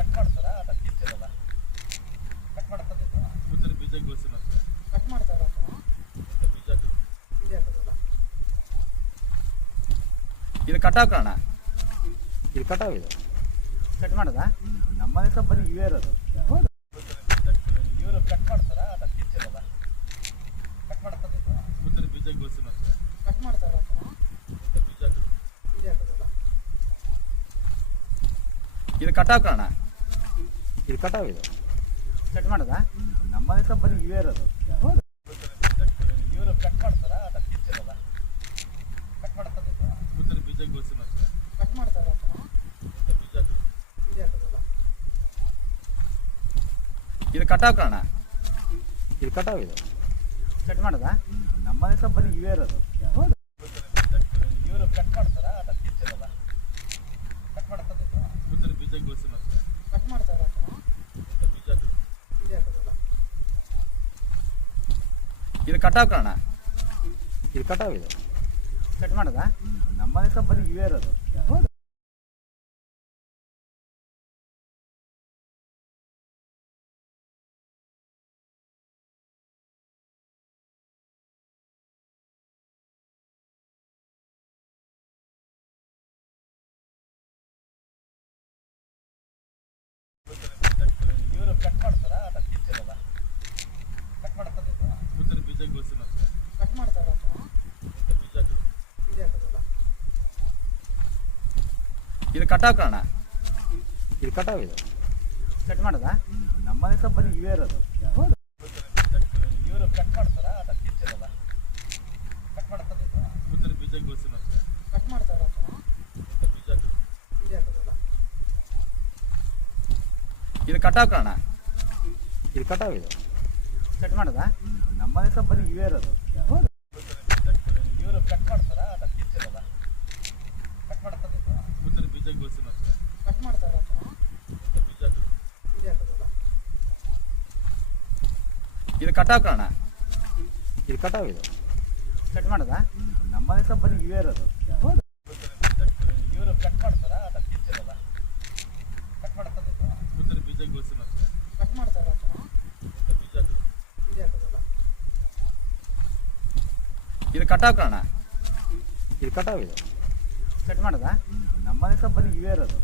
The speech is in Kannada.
ಕಟ್ ಮಾಡ್ತಾರಾ ಅಥವಾ ಕಿತ್ತಿರಲ್ಲ ಕಟ್ ಮಾಡ್ತಾನೆ ಮುದ್ದೆ ಬೀಜ ಗೋಸಿನ ಕಟ್ ಮಾಡ್ತಾರ ಬೀಜ ಬೀಜ ಹಾಕೋದಲ್ಲ ಇದು ಕಟಾವ್ ಇದು ಕಟಾವ್ ಇದು ಕಟ್ ಮಾಡೋದಾ ನಮ್ಮನೆ ಬರೀ ಇವೇ ಇರೋದು. ಇವರು ಕಟ್ ಮಾಡ್ತಾರಾ ಅಥವಾ ಕಿತ್ತಿರಲ್ಲ ಕಟ್ ಮಾಡ್ತಾನೆ ಮುದ್ದೆ ಬೀಜ ಗೋಸಿನ ಕಟ್ ಮಾಡ್ತಾರ ಬೀಜ ಬೀಜ ಹಾಕೋದಲ್ಲ ಇದು ಕಟಾವ್ ಇದು ಕಟಾವ್ ಇದು ಕಟ್ ಮಾಡೋದಾ ನಮ್ಮನೆ ಬರೀ ಇವೇ ಇರೋದು. ಇವರು ಕಟ್ ಮಾಡ್ತಾರಾ ಅಥವಾ ಕಿತ್ತಿರಲ್ಲ ಕಟ್ ಮಾಡ್ತಾನೆ ಮುದ್ದೆ ಬೀಜ ಗೋಸಿನ ಕಟ್ ಮಾಡ್ತಾರ ಬೀಜ ಬೀಜ ಹಾಕೋದಲ್ಲ ಇದು ಕಟಾವ್ ಇದು ಕಟಾವ್ ಇದು ಕಟ್ ಮಾಡೋದಾ ನಮ್ಮನೆ ಬರೀ ಇವೇ ಇರೋದು. ಇವರು ಕಟ್ ಮಾಡ್ತಾರಾ ಅಥವಾ ಕಿತ್ತಿರಲ್ಲ ಕಟ್ ಮಾಡ್ತಾನೆ ಮುದ್ದೆ ಬೀಜ ಗೋಸಿನ ಕಟ್ ಮಾಡ್ತಾರ ಬೀಜ ಬೀಜ ಹಾಕೋದಲ್ಲ ಇದು ಕಟಾವ್ ಇದು ಕಟಾವ್ ಇದು ಕಟ್ ಮಾಡೋದಾ ನಮ್ಮನೆ ಬರೀ ಇವೇ ಇರೋದು. ಇವರು ಕಟ್ ಮಾಡ್ತಾರಾ ಅಥವಾ ಕಿತ್ತಿರಲ್ಲ ಕಟ್ ಮಾಡ್ತಾನೆ ಮುದ್ದೆ ಬೀಜ ಗೋಸಿನ ಕಟ್ ಮಾಡ್ತಾರ ಬೀಜ ಬೀಜ ಹಾಕೋದಲ್ಲ ಇದು ಕಟಾವ್ ಇದು ಕಟಾವ್ ಇದು ಕಟ್ ಮಾಡೋದಾ ನಮ್ಮನೆ ಬರೀ ಇವೇ ಇರೋದು. ಇವರು ಕಟ್ ಮಾಡ್ತಾರಾ ಅಥವಾ ಕಿತ್ತಿರಲ್ಲ ಕಟ್ ಮಾಡ್ತಾನೆ ಮುದ್ದೆ ಬೀಜ ಗೋಸಿನ ಕಟ್ ಮಾಡ್ತಾರ ಬೀಜ ಬೀಜ ಹಾಕೋದಲ್ಲ ಇದು ಕಟಾವ್ ಇದು ಕಟಾವ್ ಇದು ಕಟ್ ಮಾಡೋದಾ ನಮ್ಮನೆ ಬರೀ ಇವೇ ಇರೋದು. ಇವರು ಕಟ್ ಮಾಡ್ತಾರಾ ಅಥವಾ ಕಿತ್ತಿರಲ್ಲ ಕಟ್ ಮಾಡ್ತಾನೆ ಮುದ್ದೆ ಬೀಜ ಗೋಸಿನ ಕಟ್ ಮಾಡ್ತಾರ ಬೀಜ ಬೀಜ ಹಾಕೋದಲ್ಲ ಇದು ಕಟಾವ್ ಇದು ಕಟಾವ್ ಇದು ಕಟ್ ಮಾಡೋದಾ ನಮ್ಮನೆ ಬರೀ ಇವೇ ಇರೋದು. ಇವರು ಕಟ್ ಮಾಡ್ತಾರಾ ಅಥವಾ ಕಿತ್ತಿರಲ್ಲ ಕಟ್ ಮಾಡ್ತಾನೆ ಮುದ್ದೆ ಬೀಜ ಗೋಸಿನ ಕಟ್ ಮಾಡ್ತಾರ ಬೀಜ ಬೀಜ ಹಾಕೋದಲ್ಲ ಇದು ಕಟಾವ್ ಇದು ಕಟಾವ್ ಇದು ಕಟ್ ಮಾಡೋದಾ ನಮ್ಮನೆ ಬರೀ ಇವೇ ಇರೋದು.